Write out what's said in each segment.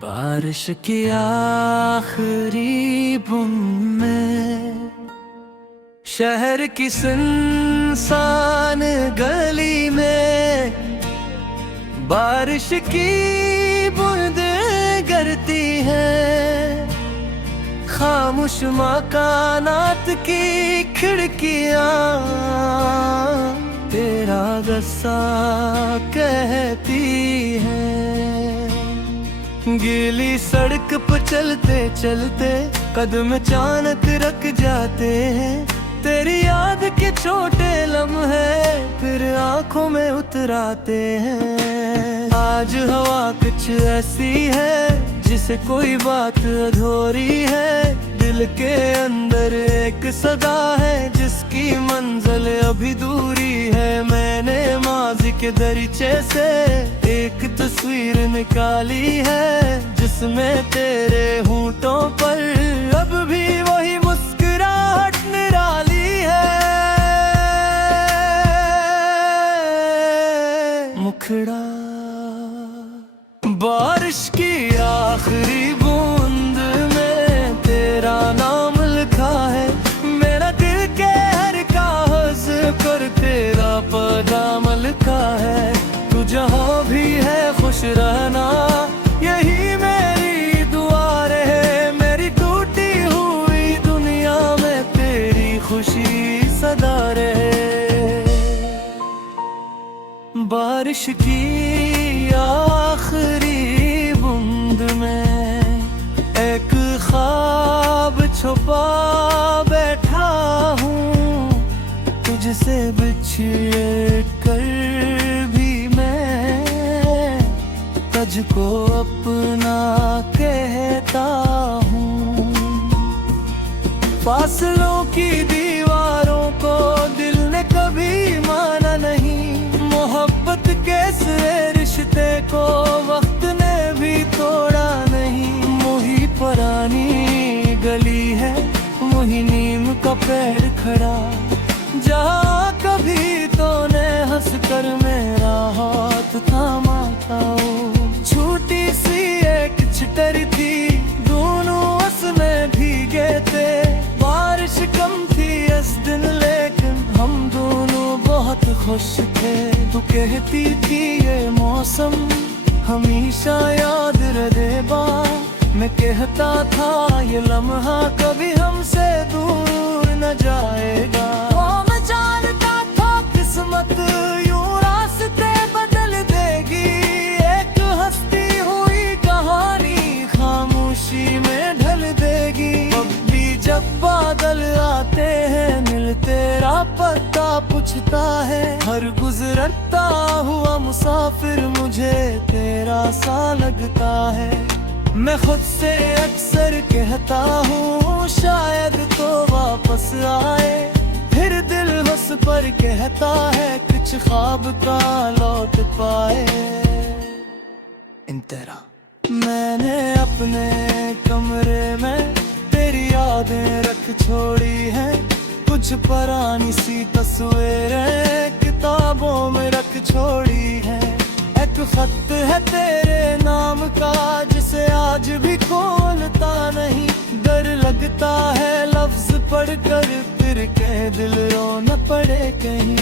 बारिश की आखिरी बूंद में शहर की सुनसान गली में बारिश की बूंदें गिरती हैं। खामोश मकानात की खिड़कियां तेरा गुस्सा कहती हैं। गीली सड़क पर चलते चलते कदम अचानक रख जाते हैं। तेरी याद के छोटे लम्हे फिर आंखों में उतर आते हैं। आज हवा कुछ ऐसी है जिसे कोई बात अधूरी है। दिल के अंदर एक सदा है जिसकी मंजिल अभी दूरी है। मैंने माज़ी के दरीचे से एक तस्वीर निकाली है जिसमें तेरे होंठों पर अब भी वही मुस्कुराहट निराली है। मुखड़ा बारिश की आखिरी बूंद में तेरा नाम लिखा है। मेरा दिल के हर कागज पर तेरा पैगाम लिखा है। तू जहाँ भी है खुश रहना यही मेरी दुआ रहे। मेरी टूटी हुई दुनिया में तेरी खुशी सदा रहे। बारिश की आखिरी बूंद में एक ख्वाब छुपा बैठा हूँ। तुझसे बिछड़ कर भी मैं तुझको अपना कहता हूँ। फासलों की दीवारों को दिल ने कभी माना नहीं। मोहब्बत के इस रिश्ते को वक्त ने भी तोड़ा नहीं। मोही पुरानी गली है मोही नीम का पेड़ खड़ा जहाँ कभी तूने हंस कर मेरा हाथ थामा था। छोटी सी एक छटरी थी दोनों उसमें भीगे थे। बारिश कम थी इस दिन लेकिन हम दोनों बहुत खुश थे। तू कहती थी ये मौसम हमेशा याद रहेगा। मैं कहता था ये लम्हा कभी हमसे दूर न जाएगा। मैं जानता था किस्मत यूं रास्ते बदल देगी। एक हंसती हुई कहानी खामोशी में ढल देगी। अब भी जब बादल आते हैं नील तेरा पता पूछता है। हर गुजरता हुआ मुसाफिर मुझे तेरा सा लगता है। मैं खुद से अक्सर कहता हूँ शायद तो वापस आए। फिर दिल बस पर कहता है कुछ ख्वाब का लौट पाए। इन तेरा मैंने अपने कमरे में तेरी यादें रख छोड़ी हैं। कुछ पुरानी सी तस्वीरें किताबों में रख छोड़ी हैं। एक खत है तेरे नाम का जिसे आज भी खोलता नहीं। डर लगता है लफ्ज पढ़कर फिर के दिल रो न पड़े कहीं।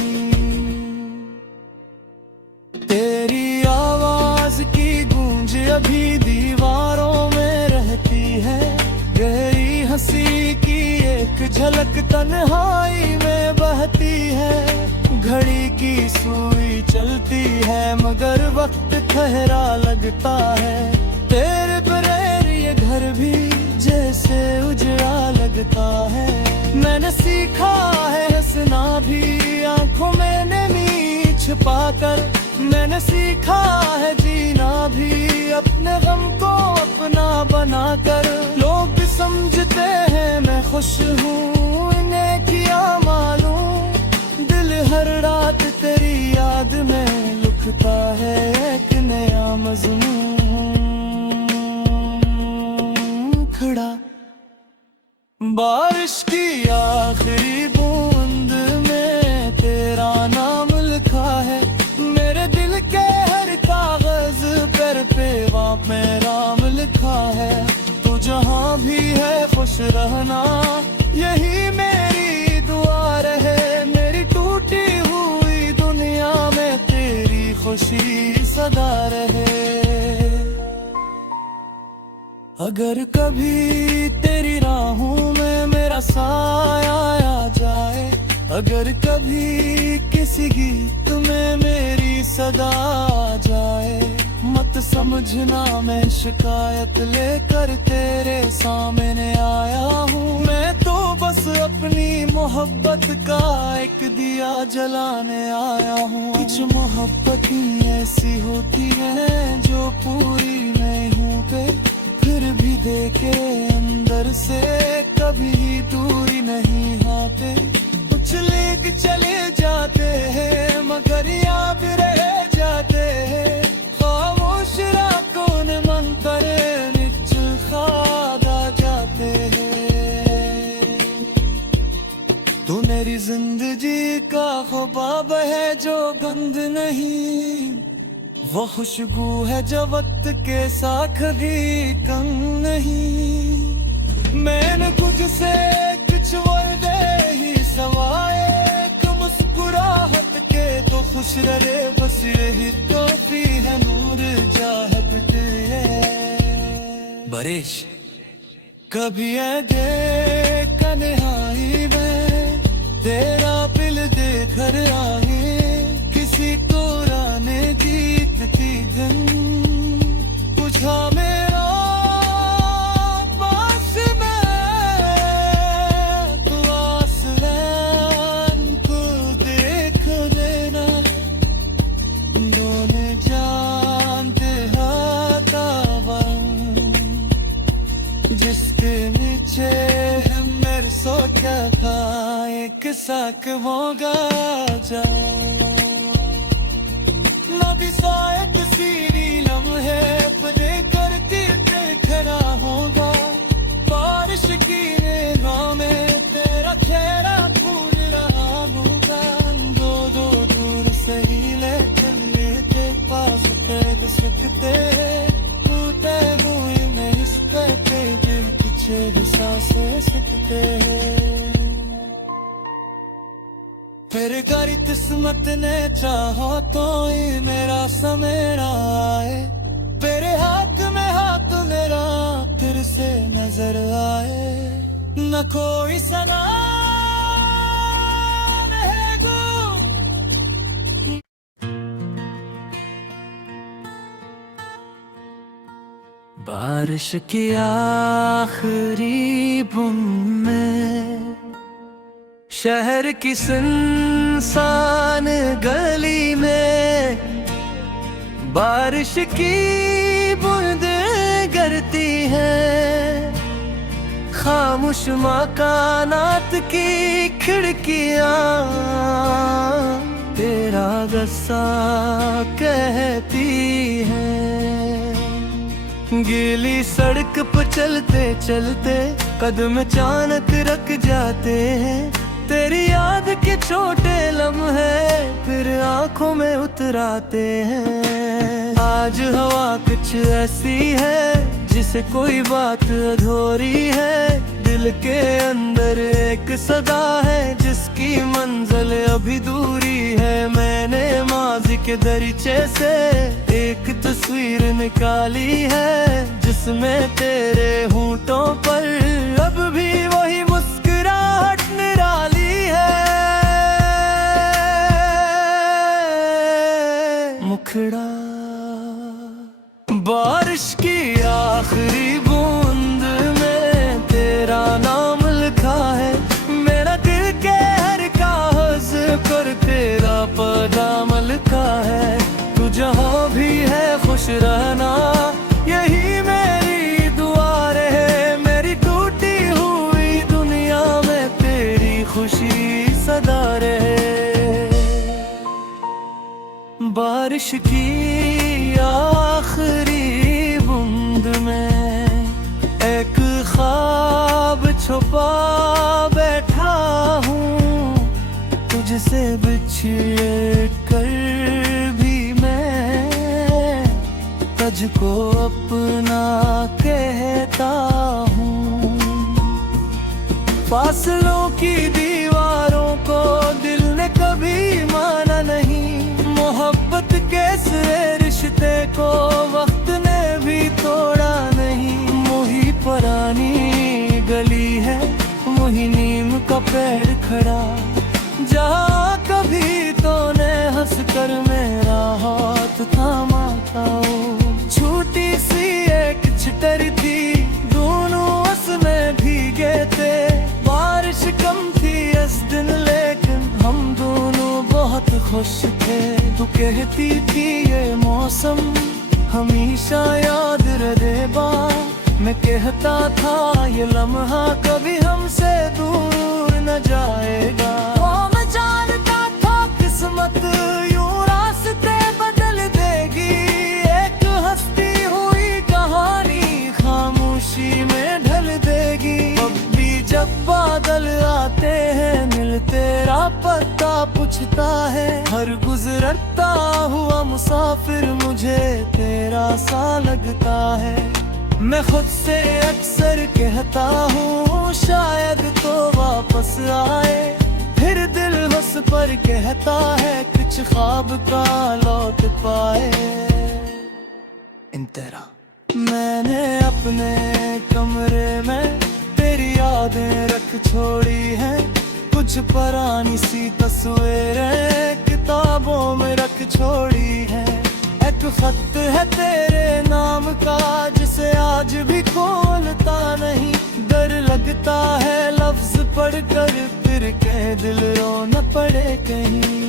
तेरी आवाज की गूंज अभी दीवारों में रहती है। गहरी हंसी की एक झलक तन्हाई में बहती है। घड़ी की सुई चलती है मगर वक्त ठहरा लगता है। तेरे बगैर ये घर भी जैसे उजड़ा लगता है। मैंने सीखा है हंसना भी आंखों में नमी छुपा कर। मैंने सीखा है जीना भी अपने गम को अपना बना कर। लोग समझते हैं मैं खुश हूँ इन्हें किया मालूम। दिल हर रात तेरी याद में लिखता है एक नया मज़मून। खड़ा बारिश की आखिरी बूंद में तेरा नाम लिखा है। मेरे दिल के हर कागज पर पे वहाँ मेरा खुश रहना, यही मेरी दुआ रहे। मेरी टूटी हुई दुनिया में तेरी खुशी सदा रहे। अगर कभी तेरी राहों में मेरा साया आ जाए, अगर कभी किसी गीत में मेरी सदा आ जाए, मत समझना मैं शिकायत लेकर तेरे सामने आया हूँ। मैं तो बस अपनी मोहब्बत का एक दिया जलाने आया हूँ। कुछ मोहब्बत ही ऐसी होती है जो पूरी नहीं होते, फिर भी देखे अंदर से कभी दूरी नहीं आते। कुछ लेके चले जाते हैं मगर याद रह जाते हैं। खामोश रातों ने मन करे निच खादा जाते हैं। तू मेरी जिंदगी का ख्वाब है जो गंद नहीं, वो खुशबू है जो वक्त के साथ भी कम नहीं। मैंने कुछ से कुछ वर्दे ही सवाए, मुस्कुराहट के तो खुश रहे, बस यही तोफी है नूर जाहत बारिश। कभी है देख कन्हाई में तेरा दिल देकर आए, किसी को राने जीत की दिन बुझा मेरा पास में। तू आसमान को देख लेना, दोनों जानते हाथावन जिसके नीचे है मेरे सो क्या था एक साक होगा जा। नबी सायद सीरी लम्हे पदे करती देखना होगा, बारिश की राह में तेरा चेहरा फूल रहा होगा। दो दो दूर सही लेकिन मेरे पास तेरे सकते टूटे हुए में इस पे तेरे पीछे भी सांसें सकते हैं। फिर कर किस्मत ने चाहो तो ही मेरा समेरा आए, तेरे हाथ में हाथ मेरा फिर से नजर आए। न कोई सना बारिश की आखिरी बूंद में शहर की सुनसान गली में बारिश की बूंदें गिरती हैं। खामोश मकानात की खिड़कियां तेरा गुस्सा कहती हैं। गीली सड़क पर चलते चलते कदम अचानक रख जाते हैं। तेरी याद के छोटे लम्हे फिर आंखों में उतराते हैं। आज हवा कुछ ऐसी है जिसे कोई बात अधूरी है। दिल के अंदर एक सदा है जिसकी मंजिल अभी दूरी है। मैंने माज़ी के दरीचे से एक तस्वीर निकाली है जिसमें तेरे होंठों पर अब भी वही मुस्कुराहट निराली है। मुखड़ा बारिश की आखिरी बूंद में तेरा नाम लिखा है। मेरा दिल के हर कागज पर तेरा पदाम लिखा है। तू जहाँ भी है खुश रहना, यही मेरी दुआ रहे। मेरी टूटी हुई दुनिया में तेरी खुशी सदा रहे। बारिश की आखिरी बूंद में एक ख्वाब छुपा बैठा हूँ। तुझसे बिछड़ कर भी मैं तुझको अपना कहता हूँ। को वक्त ने भी तोड़ा नहीं। वही पुरानी गली है, वही नीम का पेड़ खड़ा, जहाँ कभी तूने हंस कर मेरा हाथ थामा था। छोटी सी एक छटरी थी, दोनों उसमें भीगे थे। बारिश कम थी इस दिन लेकिन हम दोनों बहुत खुश थे। तू कहती थी ये मौसम हमेशा याद रहेगा, मैं कहता था ये लम्हा कभी हमसे दूर न जाएगा। मैं जानता था किस्मत यूं रास्ते बदल देगी, एक हंसती हुई कहानी खामोशी में ढल देगी। अब भी जब बादल आते हैं नील तेरा पत्ता पूछता है, हर गुजरता हुआ मुसाफिर मुझे तेरा सा लगता है। मैं खुद से अक्सर कहता हूँ शायद तो वापस आए, फिर दिल बस पर कहता है कुछ ख्वाब का लौट पाए। इन तेरा मैंने अपने कमरे में तेरी यादें रख छोड़ी हैं, कुछ पुरानी सी तस्वीरें किताबों में रख छोड़ी हैं। एक खत है तेरे नाम का जिसे आज भी खोलता नहीं, डर लगता है लफ्ज पढ़कर फिर कह दिल रो न पड़े कहीं।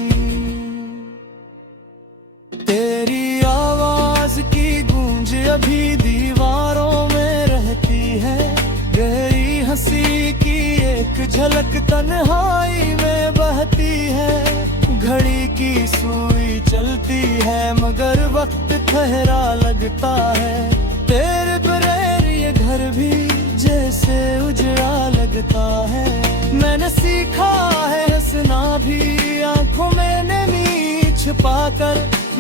तेरी आवाज की गूंज अभी दीवारों में रहती है, गहरी हंसी की एक झलक तन्हाई में बहती है। घड़ी की सुई चलती है मगर वक्त ठहरा लगता है, तेरे बगैर ये घर भी जैसे उजड़ा लगता है। मैंने सीखा है हंसना भी आंखों में नमी छुपा कर,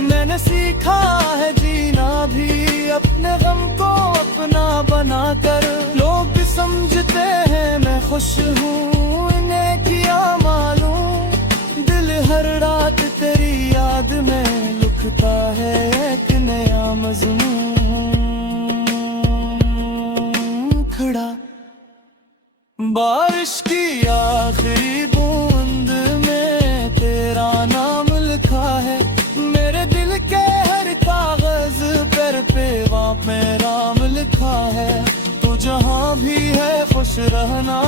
मैंने सीखा है जीना भी अपने गम को अपना बना कर। लोग भी समझते हैं मैं खुश हूँ, इन्हें किया मालूम दिल हर रात तेरी याद में लिखता है एक नया मजमून खड़ा। बारिश की आखिरी बूंद में तेरा नाम लिखा है, मेरे दिल के हर कागज पर वहाँ पे नाम लिखा है। तू जहाँ भी है खुश रहना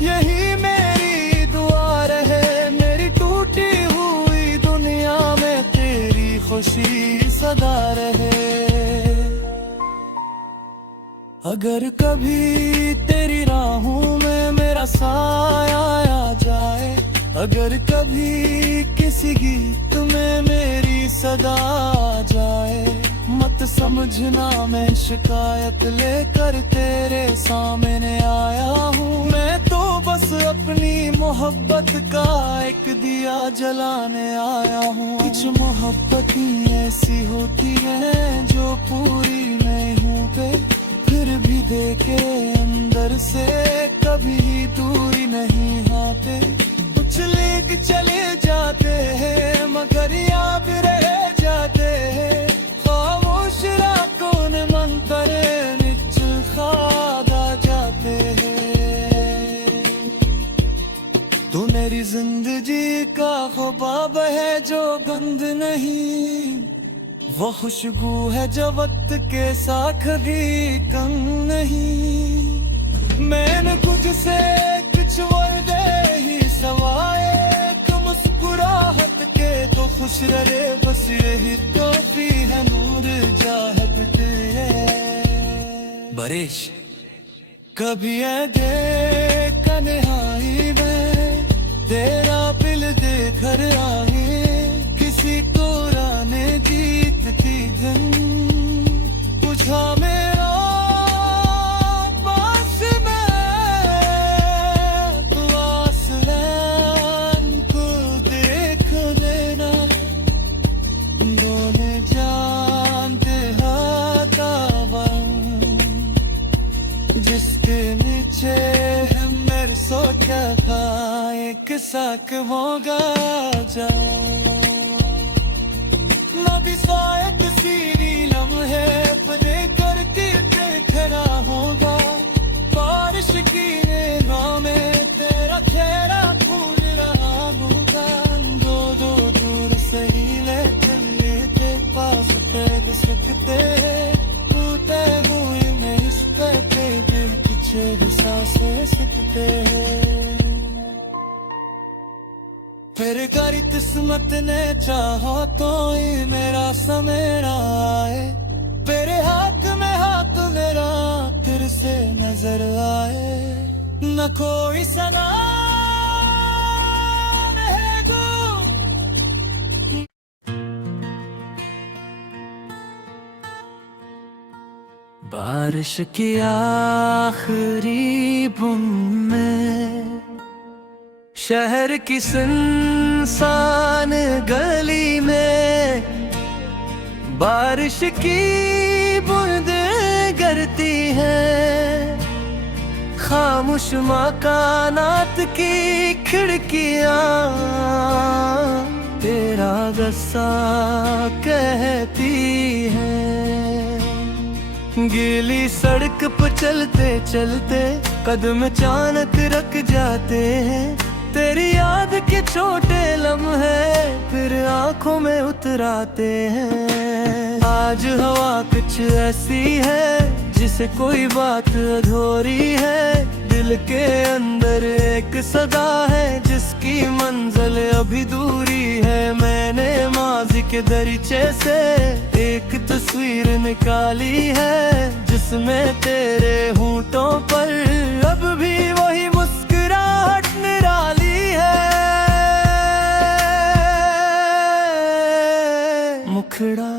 यही मेरी दुआ रहे, मेरी टूटी हुई दुनिया में तेरी खुशी सदा रहे। अगर कभी तेरी राहों में मेरा साया आ जाए, अगर कभी किसी गीत में मेरी सदा आ जाए, मत समझना मैं शिकायत लेकर तेरे सामने आया हूँ। मैं तो बस अपनी मोहब्बत का एक दिया जलाने आया हूँ। कुछ मोहब्बत ऐसी होती है जो पूरी नहीं होते, फिर भी देखे अंदर से कभी दूरी नहीं आते। कुछ लेके चले जाते हैं मगर याद रह जाते हैं, खामोश रातों ने मंतर निच खादा जाते हैं। तू मेरी जिंदगी का ख्वाब है जो गंद नहीं, वो खुशबू है जो वक्त के साथ भी कम नहीं। मैंने खुद से कुछ वादे ही सवाए, मुस्कुराहट के तो खुश रहे बस यही तोहफी है नूर चाहत तेरे। बारिश कभी ऐ कन्हाई में तेरा दिल देकर आए, किसी को राने जीतती दिन बुझा मेरा पास में। तू आसमान को देख लेना, दोनों जानते हतावा जिसके नीचे है मेरे सो क्या था एक साक होगा जा। नबी सायद सीरी चलने के पास पैर सकते टूटे हुए में इस पे दिल की छेद सांसें सिकते फिर कर किस्मत ने चाहा तो ही मेरा समेरा आए तेरे हाथ में हाथ मेरा फिर से नजर आए न कोई सना बारिश की आखिरी बूंद में शहर की सुनसान गली में बारिश की बूंदें गिरती हैं खामोश मकानात की खिड़कियां तेरा गुस्सा कहती हैं गीली सड़क पर चलते चलते कदम अचानक रख जाते हैं तेरी याद के छोटे लम्हे फिर आंखों में उतराते हैं आज हवा कुछ ऐसी है जिसे कोई बात अधूरी है दिल के अंदर एक सदा है जिसकी मंजिल अभी दूरी है मैंने माजी के दरीचे से एक तस्वीर निकाली है जिसमें तेरे होंठों पर अब भी वही मुस्कुराहट निराली है मुखड़ा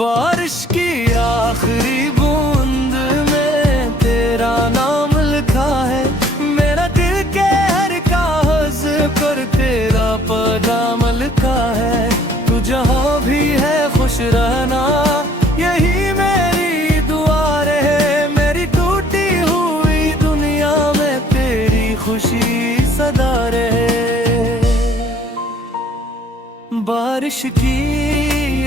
बारिश की आखिरी बूंद में तेरा नाम लिखा है मेरा दिल के हर कागज पर तेरा पैगाम लिखा है तू जहाँ भी है खुश रहना यही मेरी दुआ रहे मेरी टूटी हुई दुनिया में तेरी खुशी सदा रहे बारिश की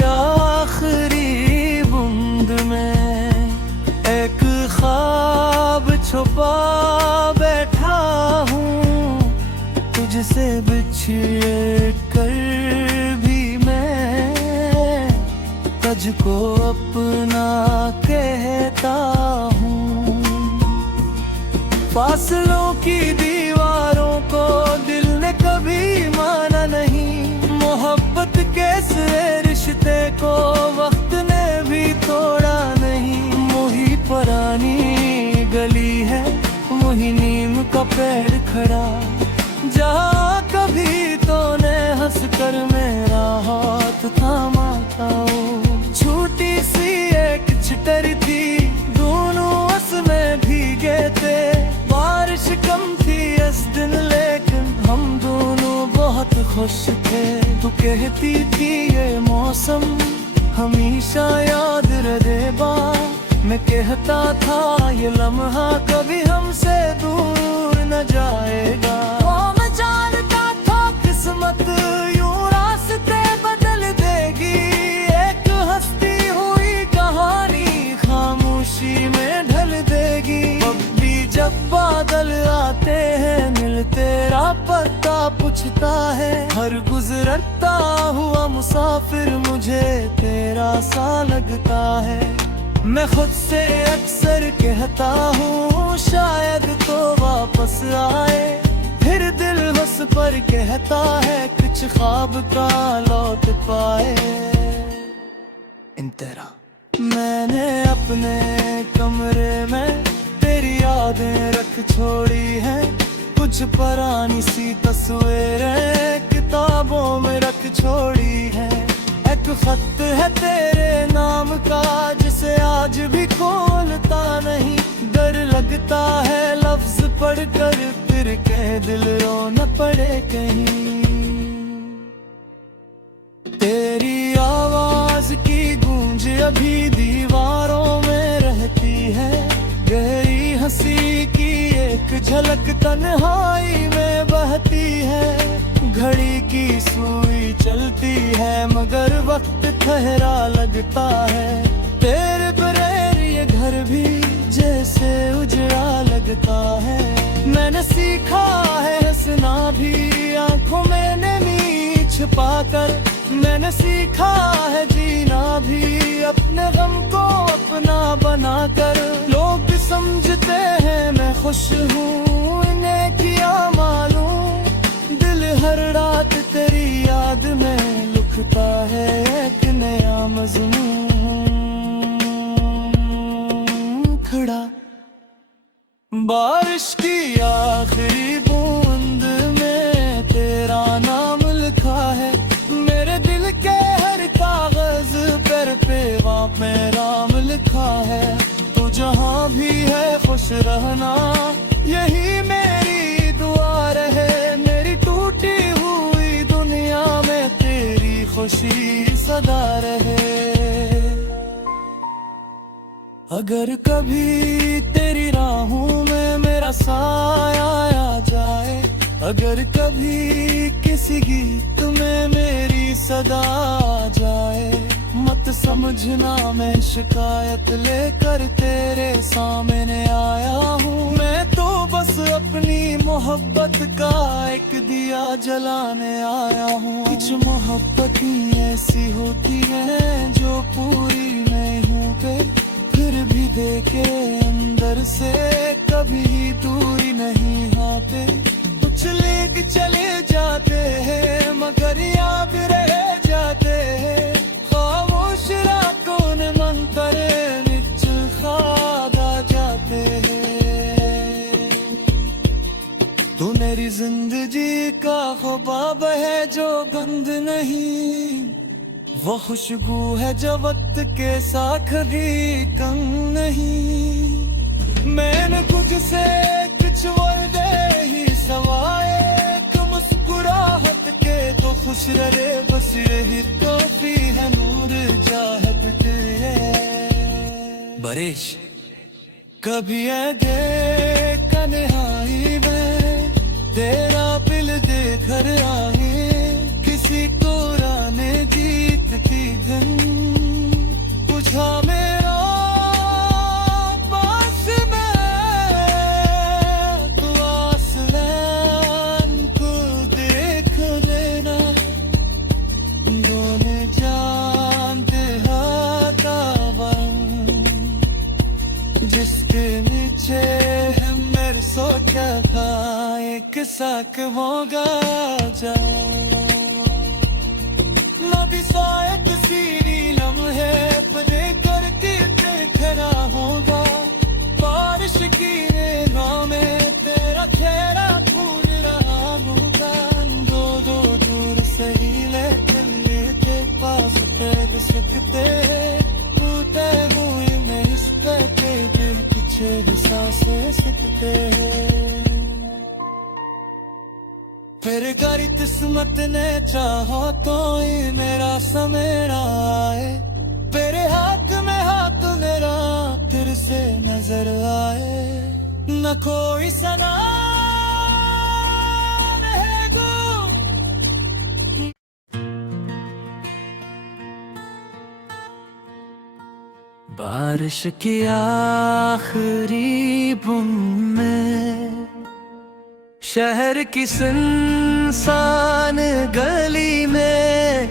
आखिरी बूंद में एक ख्वाब छुपा बैठा हूँ तुझसे बिछड़ कर भी मैं तुझको अपना कहता हूँ फासलों की दीवारों को दिल ने कभी माना नहीं मोहब्बत के रिश्ते को वक्त ने भी तोड़ा नहीं वही पुरानी गली है वही नीम का पेड़ खड़ा जहाँ कभी तूने हंस कर मेरा हाथ थामा था छोटी सी एक चिटरी थी दोनों उसमें भीगे थे बारिश कम थी इस दिन लेकिन हम दोनों बहुत खुश थे तू कहती थी ये मौसम हमेशा याद रहेगा मैं कहता था ये लम्हा कभी हमसे दूर न जाएगा मैं जानता था किस्मत यूं रास्ते बदल देगी एक हंसती हुई कहानी खामोशी में ढल देगी अब भी जब बादल आते हैं नील तेरा पत्ता पूछता है हर गुजरता हुआ मुसाफिर मुझे तेरा सा लगता है मैं खुद से अक्सर कहता हूँ शायद तो वापस आए फिर दिल बस पर कहता है कुछ ख्वाब का लौट पाए इन तेरा मैंने अपने कमरे में तेरी यादें रख छोड़ी हैं कुछ पुरानी सी तस्वीरें किताबों में रख छोड़ी है एक खत है तेरे नाम का जिसे आज भी खोलता नहीं डर लगता है लफ्ज पढ़कर फिर कह दिल रो न पड़े कहीं तेरी आवाज की गूंज अभी दीवारों में रहती है गहरी हंसी की एक झलक तन्हाई में बहती है घड़ी की सुई चलती है मगर वक्त ठहरा लगता है तेरे बगैर ये घर भी जैसे उजड़ा लगता है मैंने सीखा है हंसना भी आंखों में नमी छिपा कर मैंने सीखा है जीना भी, अपने गम को अपना बना कर। लोग समझते हैं मैं खुश हूँ, इन्हें किया मालूम दिल हर रात तेरी याद में लिखता है एक नया मजमून। खड़ा बारिश की आखिरी बूंद में तेरा नाम लिखा है, मेरे दिल के हर कागज पर पेवा में राम लिखा है। तू जहाँ भी है खुश रहना, यही मेरी दुआ रहे। मेरी टूटी हुई दुनिया में तेरी खुशी सदा रहे। अगर कभी तेरी राहों में मेरा साया आ जाए, अगर कभी किसी गीत में मेरी सदा आ जाए, मत समझना मैं शिकायत लेकर तेरे सामने आया हूँ। मैं तो बस अपनी मोहब्बत का एक दिया जलाने आया हूँ। कुछ मोहब्बत ही ऐसी होती है जो पूरी नहीं होते, फिर भी देखे अंदर से कभी दूरी नहीं आते। कुछ लेके चले जाते हैं मगर याद रह जाते हैं। खामोश रातों ने मंतरे विच खादा जाते हैं। तू मेरी जिंदगी का ख्वाब है जो गंद नहीं, वो खुशबू है जो वक्त के साथ भी कम नहीं। मैंने खुद से कुछ वादे ही सवाए, मुस्कुराहट के तो खुश रहे बस यही तोहफी है नूर चाहत के। बारिश कभी आगे कन्हाई में तेरा दिल देकर आए, किसी को राने जीत की दिन पूछा मेरा पास में। तू आसमान को देख लेना, दोनों जानते हाथावन जिसके नीचे है मेरे सोचा था एक साक होगा जाए। शायद सीरी लम्हे पदे करके देखना होगा, बारिश की राह में तेरा चेहरा भूल रहा होगा। दो दो दूर से ही लेते पास तेरे सिकते टूटे हुए में इस पे दिल पीछे सांसें सिकते। फिर करी किस्मत ने चाहो तो ही मेरा समेरा आए, तेरे हाथ में हाथ मेरा फिर से नजर आए। न कोई सना रहेगा। बारिश की आखिरी बूंद में शहर की सुनसान गली में,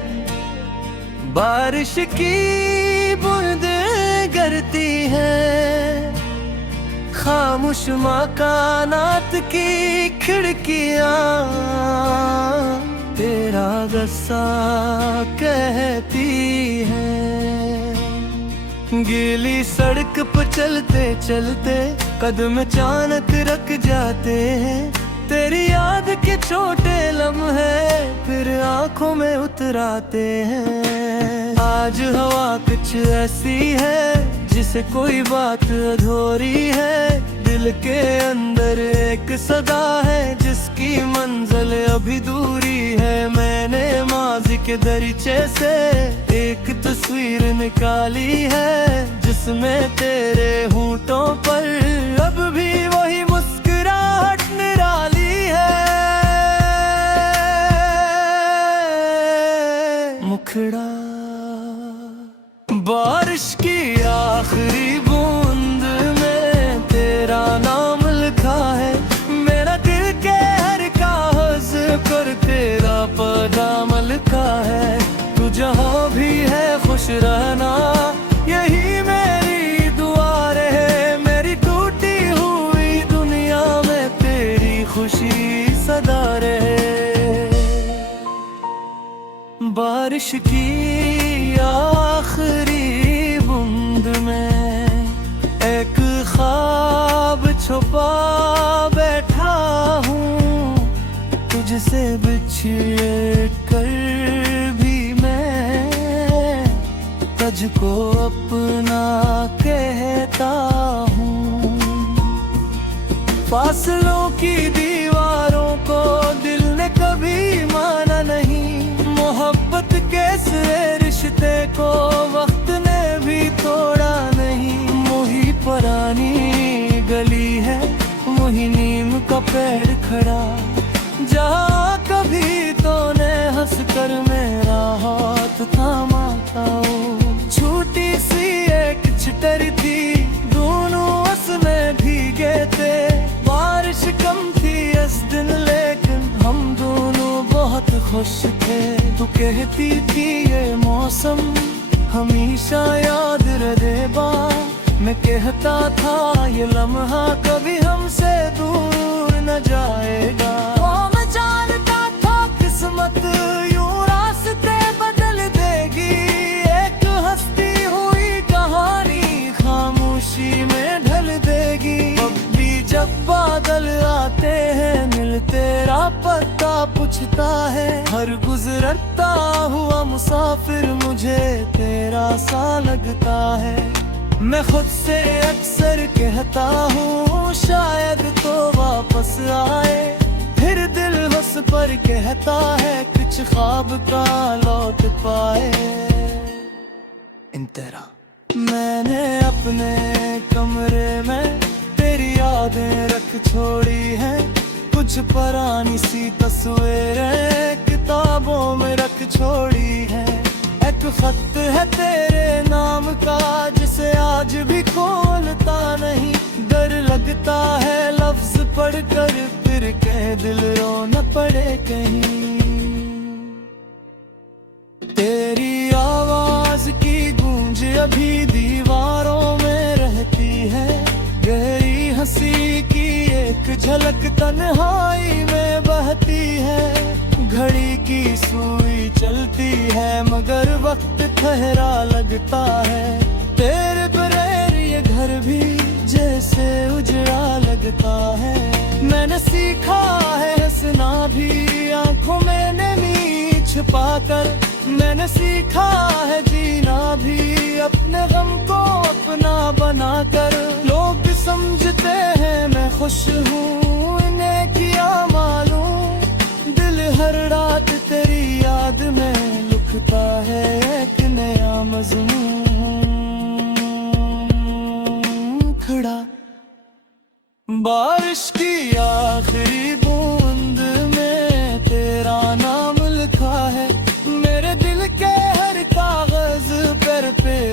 बारिश की बूंदें गिरती हैं। खामोश मकानात की खिड़कियां तेरा गुस्सा कहती हैं। गीली सड़क पर चलते चलते कदम अचानक रख जाते हैं। तेरी याद के छोटे लम्हे फिर आंखों में उतराते हैं। आज हवा कुछ ऐसी है जिसे कोई बात अधूरी है। दिल के अंदर एक सदा है जिसकी मंजिल अभी दूरी है। मैंने माज़ी के दरीचे से एक तस्वीर निकाली है जिसमें तेरे होंठों पर अब भी वही मुस्कुराहट निराली है। मुखड़ा बारिश की आखिरी बूंद में तेरा नाम लिखा है। मेरा दिल के हर कागज पर तेरा पैगाम लिखा जहाँ भी है खुश रहना, यही मेरी दुआ रहे। मेरी टूटी हुई दुनिया में तेरी खुशी सदा रहे। बारिश की आखिरी बूंद में एक ख्वाब छुपा बैठा हूँ, तुझसे बिछड़ कर भी मैं तुझको अपना कहता हूँ। फासलों की दीवारों को दिल ने कभी माना नहीं, मोहब्बत के इस रिश्ते को वक्त ने भी तोड़ा नहीं। मोही पुरानी गली है, वही नीम का पेड़ खड़ा, जहाँ कभी तूने हंस कर मेरा हाथ थामा था। छोटी सी एक चिटरी थी, दोनों उसमें भीगे थे। बारिश कम थी इस दिन लेकिन हम दोनों बहुत खुश थे। तू कहती थी ये मौसम हमेशा याद रहेगा, मैं कहता था ये लम्हा कभी हमसे दूर न जाएगा। मैं जानता था किस्मत यूं रास्ते बदल देगी, एक हंसती हुई कहानी खामोशी में ढल देगी। अब भी जब बादल आते हैं मिल तेरा पता पूछता है, हर गुजरता हुआ मुसाफिर मुझे तेरा सा लगता है। मैं खुद से अक्सर कहता हूँ शायद तो वापस आए, फिर दिल बस पर कहता है कुछ ख्वाब का लौट पाए। इन तेरा मैंने अपने कमरे में तेरी यादें रख छोड़ी हैं, कुछ पुरानी सी तस्वीरें किताबों में रख छोड़ी हैं। एक खत है तेरे नाम का जिसे आज भी खोलता नहीं, डर लगता है लफ्ज पढ़कर फिर कह दिल रो न पड़े कहीं। तेरी आवाज की गूंज अभी दीवारों में रहती है, गहरी हंसी की एक झलक तन्हाई में बहती है। घड़ी की सुई चलती है मगर वक्त ठहरा लगता है, तेरे बगैर ये घर भी जैसे उजड़ा लगता है। मैंने सीखा है हंसना भी आंखों में नमी छुपा कर, मैंने सीखा है जीना भी अपने गम को अपना बना कर। लोग समझते हैं मैं खुश हूँ, इन्हें किया मालूम दिल हर रात तेरी याद में लिखता है एक नया मजमून खड़ा। बारिश की आखिरी बूंद में तेरा नाम लिखा है, मेरे दिल के हर कागज पर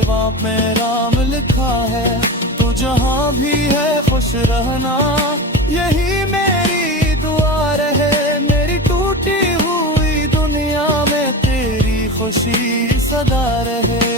वहाँ मेरा नाम लिखा है। तू जहाँ भी है खुश रहना, यही मेरी दुआ रहे। मेरी टूटी हुई दुनिया में तेरी खुशी सदा रहे।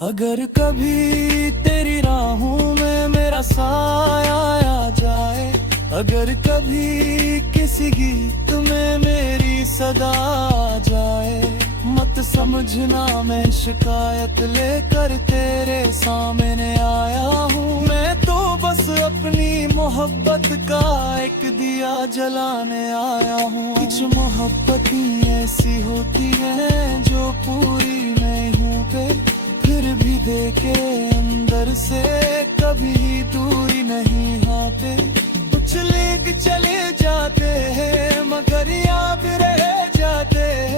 अगर कभी तेरी राहों में मेरा साया आ जाए, अगर कभी किसी गीत में मेरी सदा आ जाए, मत समझना मैं शिकायत लेकर तेरे सामने आया हूँ। मैं तो बस अपनी मोहब्बत का एक दिया जलाने आया हूँ। कुछ मोहब्बतें ऐसी होती हैं जो पूरी नहीं होते, फिर भी देखे अंदर से कभी दूरी नहीं आते। कुछ लेके चले जाते हैं मगर याद रह जाते हैं।